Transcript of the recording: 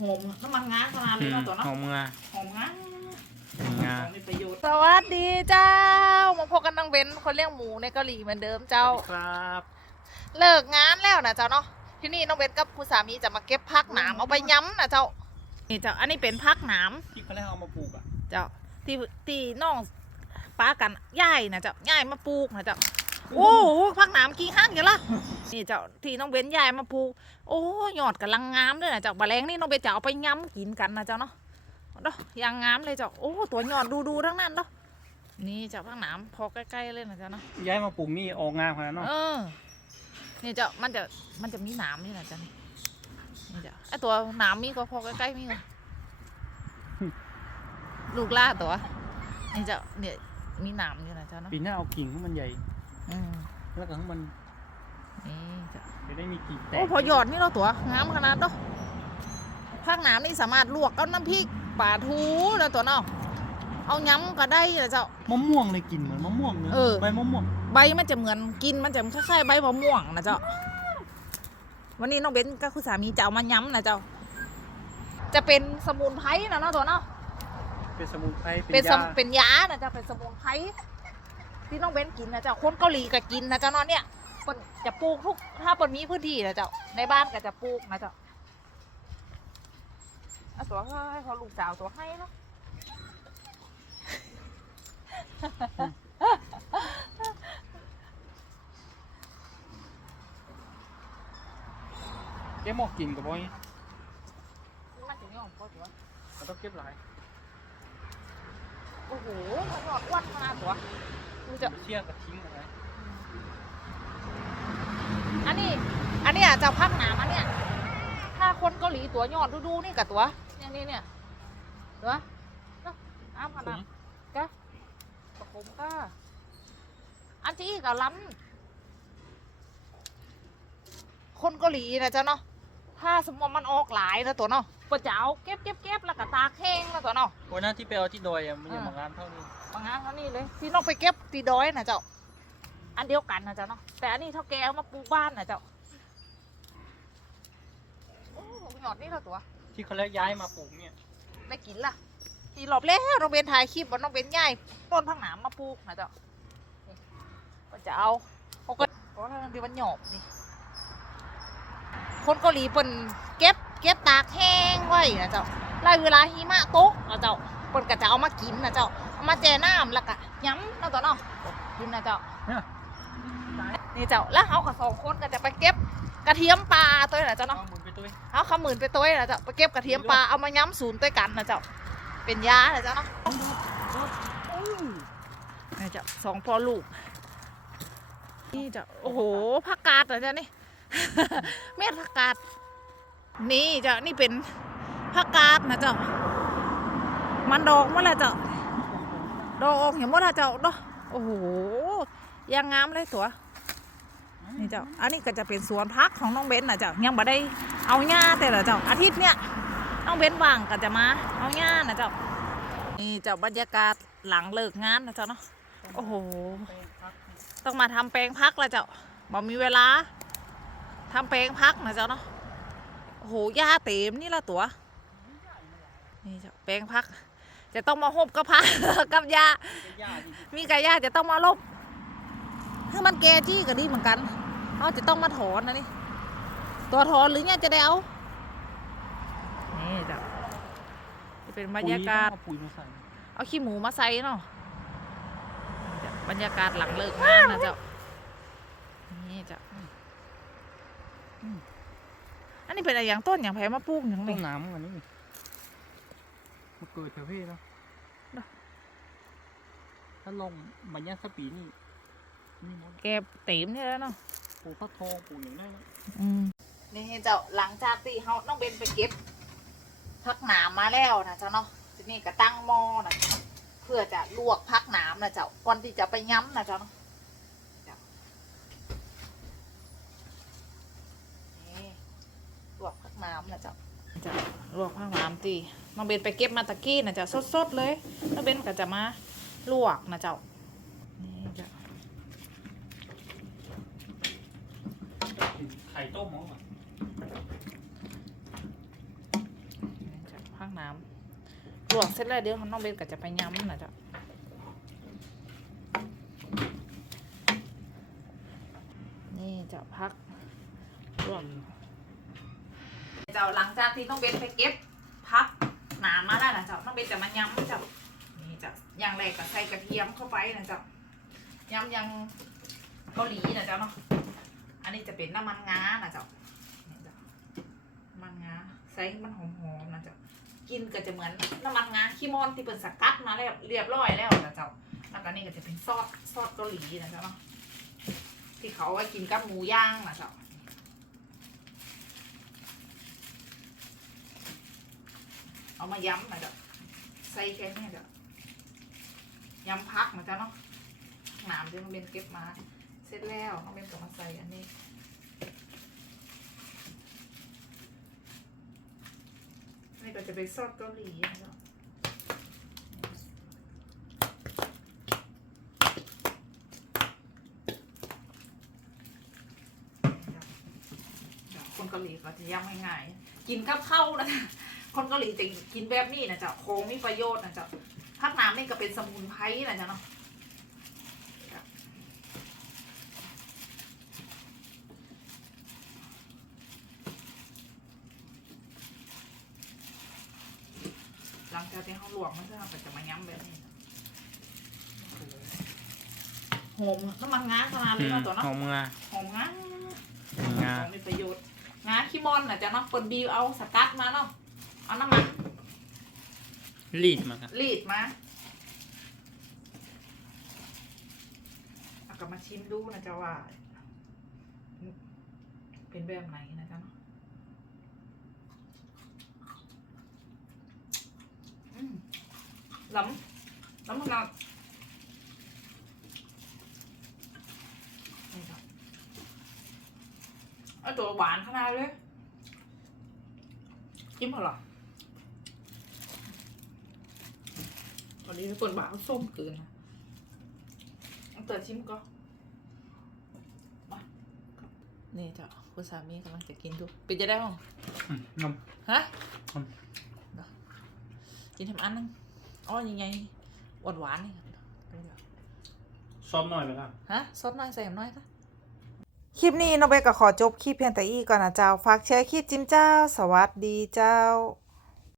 หอมน้ำมันงาขนาดเลอืยมเนาะตัวเนาะหอมงาหอมงาหอมงาของมีประโยชน์สวัสดีเจ้า มาพบกันน้องเบนคนเลี้ยงหมูในเกาหลีเหมือนเดิมเจ้า ครับเลิกงานแล้วนะเจ้าเนาะ ที่นี่น้องเบนกับคุณสามีจะมาเก็บพักหนามเอาไปย้ำนะเจ้า นี่เจ้า อันนี้เป็นพักหนาม ที่เขาเรียกเอามาปลูกอะ เจ้าที่ที่น้องป้ากันย่ายนะเจ้าย่ายมาปลูกนะเจ้า โอ้โหพักหนามกี่ห้างอย่างละนี่เจ้าที่น้องเบนย่ายมาปลูกโอ้ยอดกำลังงามด้วยนะเจ้าบะแรงนี่น้องเบนจะเอาไปย้ำกินกันนะเจ้าเนาะเนาะยางงามเลยเจ้าโอ้ตัวยอดดูดูๆทั้งนั้นเนาะนี่เจ้าพักหนามพอใกล้ๆเลยนะเจ้าเนาะย้ายมาปลูกนี่ออกงามขนาดนั้นเนาะเออนี่เจ้ามันจะมันจะมีหนามนี่นะเจ้านี่นี่เจ้าไอตัวหนามมีก็พอใกล้ๆมีก็ลูกล่าตัวนี่เจ้าเนี่ยมีหนามอยู่นะเจ้าเนาะปีหน้าเอากิ่งให้มันใหญ่ อืมแล้วก็ให้มันนี่เจ้าจะได้มีกิ่งแตโอ้กพอหยอดนี่เราตัวงามขนาดเนาะภาคหนามนี่สามารถลวกกับน้ำพริกป่าทูแล้วตัวเนาะเอาย้ำก็ได้นะเจ้า มะม่วงเลยกลิ่นเหมือนมะม่วงเนอะเออ ใบมะม่วงใบมันจะเหมือนกินมันจะคล้ายๆใบมะม่วงนะเจ้า วันนี้น้องเบนกับคุณสามีจะเอามาย้ำนะเจ้า จะเป็นสมุนไพรนะเนาะตัวเนาะเป็นสมุนไพรเป็นสยามเป็นยานะเจ้าเป็นสมุนไพร ที่น้องเบนกินนะเจ้าคนเกาหลีก็กินนะเจ้าเนาะเนี่ยเปิ้นจะปลูกทุกถ้าเปิ้นมีพื้นที่นะเจ้าในบ้านก็จะปลูกนะเจ้าเอาตัวให้เขาลูกสาวตัวให้เนาะเก็บหมอกกิ่งกับบ่อยมันจะไม่ออกก็ตัวมันต้องเก็บหลายโอ้โหมันยอดอ้วนขนาดตัว ดูจะเชี่ยกับทิ้งอะไรอันนี้ อันเนี้ยจะพักหนามอันเนี้ยถ้าคนเกาหลีตัวยอดดูๆนี่กับตัวเนี่ยนี่เนี่ยตัวเนาะอ้ามขผนาดมกะกระผมก็อันที่กับล้ำคนเกาหลีนะจ๊ะเนาะถ้าสมมติมันออกหลายนะตัวเนาะ ก็จะเอาเก็บเก็บเก็บแล้วก็ตากแห้งนะตัวเนาะวันนั้นที่ไปเอาที่ดอยอะมันยังมางามเท่านี้บางงานเท่านี้เลยที่น้องไปเก็บตีดอยนะเจ้าอันเดียวกันนะเจ้าเนาะแต่อันนี้เท่าแกเอามาปลูกบ้านนะเจ้าโอ้หยอดนี่ละตัว ที่เขาเรียกย้ายมาปลูกเนี่ยไม่กินล่ะทีรอบแล้วน้องเบนถ่ายคลิปว่าน้องเบนใหญ่ต้นพังหนามมาปลูกนะเจ้านี่ก็จะเอาเขาก็เพราะว่ามันเป็นมันหยอบนี่คนเกาหลีเปิ่นเก็บ เก็บตากแห้งไว้นะเจ้าไล่เวลาหิมะตกนะเจ้าเปิ่นก็จะเอามากินนะเจ้าเอามาแจ่น้ำแล้วก็ย้ำนะเจ้าเนาะกินนะเจ้าเนี่ยนี่เจ้าแล้วเขากับสองคนก็จะไปเก็บกระเทียมปลาตัวนี้นะเจ้าเนาะเอาหมุนไปตัวเองเอาขมื่นไปตัวนะเจ้าไปเก็บกระเทียมปลาเอามาย้ำศูนย์ด้วยกันนะเจ้าเป็นยานะเจ้าเนาะนี่เจ้าสองพ่อลูกนี่เจ้าโอ้โหผักกาดนะเจ้านี่เม็ดผักกาด นี่เจ้านี่เป็นผักกาดนะเจ้ามันดอกมื่อไรเจ้าดอกออกเห็นเมื่อไรเจ้าเนาะโอ้โหยางงามเลยตัวนี่เจ้าอันนี้ก็จะเป็นสวนพักของน้องเบนนะเจ้ายังบ่ได้เอาหญ้าแต่ละเจ้าอาทิตย์เนี้ยน้องเบนว่างก็จะมาเอาหญ้านะเจ้านี่เจ้าบรรยากาศหลังเลิกงานนะเจ้าเนาะโอ้โหต้องมาทำแปลงพักแล้วเจ้าบ่มีเวลาทำแปลงพักนะเจ้าเนาะ โอ้โหหญ้าเต็มนี่ละตัว นี่จ้าแปลงพัก จะต้องมาหบกับพัก กับหญ้าหญ้าดิมีกายาจะต้องมาลบคือมันแกจี้ก็ดีเหมือนกันเขาจะต้องมาถอนนะนี่ ตัวถอนหรือเนี่ยจะได้เอานี่จ้ะนี่เป็นบรรยากาศ ปุ๋ยต้องเอปุ๋ยมาใส่เอาขี้หมูมาใส่เนาะนี่จ้ะบรรยากาศหลังเลิกงานนะเจ้า นี่จ้ะ อืมอันนี้เป็นอะไรอย่างต้นอย่างแพ้มาปลูกอย่างต้นี้นน้ำอันนี้มันเกิดแถวเพศเนาะเนอะถ้าลงมันยันสปีนี่นี่หมดแกเต็มนี่แล้วเนาะปลูกฟักทองปลูกอย่างได้นะอืมนี่เจ้าหลังจากที่เขาต้องเบนไปเก็บพักหนามมาแล้วนะเจ้าเนาะทีนี้ก็ตั้งหม้อนะเพื่อจะลวกพักหนามนะเจ้าก่อนที่จะไปย้ำนะเจ้าเนาะเจ้านี่ลวกพักห นามนะเจ้าเจ้าลวกพักหนามตีน้องเบนไปเก็บมาตะกี้นะเจ้าสดๆเลยน้องเบนก็จะมาลวกนะเจ้านี่เจ้าไข่ต้มมั้งน้ำลวกเสร็จแล้วเดี๋ยวน้องเบนก็จะไปย้ำนะเจ้านี่เจ้าพักลวกเจ้าหลังจากที่น้องเบนไปเก็บพักหนามมาแล้วนะเจ้าน้องเบนจะมาย้ำเจ้านี่จ้าอย่างแรกก็ใส่กระเทียมเข้าไปนะเจ้าย้ำยังเกาหลีนะเจ้าเนาะอันนี้จะเป็นน้ำมันงานะเจ้านี่เจ้าน้ำมันงาใส่มันหอมๆนะเจ้ากินก็จะเหมือนน้ำมันงาขี้มอนที่เป็นสกัดมาแล้วเรียบร้อยแล้วนะเจ้าแล้วก็นี่ก็จะเป็นซอสซอสเกาหลีนะเจ้าเนาะที่เขาเอาไว้กินกับหมูย่างนะเจ้า เอามาย้ำนะเจ้าใส่แค่นี้เจ้าย้ำพักนะเจ้าเนาะหนามที่มันเป็นเก็บมาเสร็จแล้วเอาเป็นก็มาใส่อันนี้นี่ก็จะเป็นซอสเกาหลีนะครับคนเกาหลีก็จะย่ำง่ายๆกินกับข้าวนะ คนเกาหลีจะกินแบบนี้นะจ๊ะโค้งมีประโยชน์นะจ๊ะผักน้ำนี่ก็เป็นสมุนไพรนะจ๊ะเนาะหลังจากที่เขาลวกมันก็จะมาย้ำแบบนี้หอมน้ำมันงาขนาดอืนี้มเนาะตัวเนาะหอมงาหอมงางาของมีประโยชน์งาขี้มอนน่ะจะเนาะเปิดบีเอาสกัดมาเนาะ เอาน้ำมันรีดมาครับรีดมาเอากลับมาชิมดูนะจ๊ะว่า เป็นแบบไหนนะจ๊ะเนาะอืมล้ำล้ำขนาดนี่จ้ะเอาตัวหวานขนาดเลย จิ้มเหรอ อนนี้เปิดบาร์ส้มเกินนะเอาเปิดชิมก่อนมานี่จ้ะคุณสามีกำลังจะกินดูเป็นจะได้ห้องอืมนมฮะอืมเดี๋ยวกินทำอันนึงอ๋อยังไงหวานหวานๆนี่เดี๋ยวซอฟหน่อยไหมล่ะฮะซดหน่อยใส่หน่อยค่ะคลิปนี้น้องเบกก็ขอจบคลิปเพียงแต่อีก่อนนะเจ้า ฝากแชร์คลิปจิ้มเจ้า สวัสดีเจ้า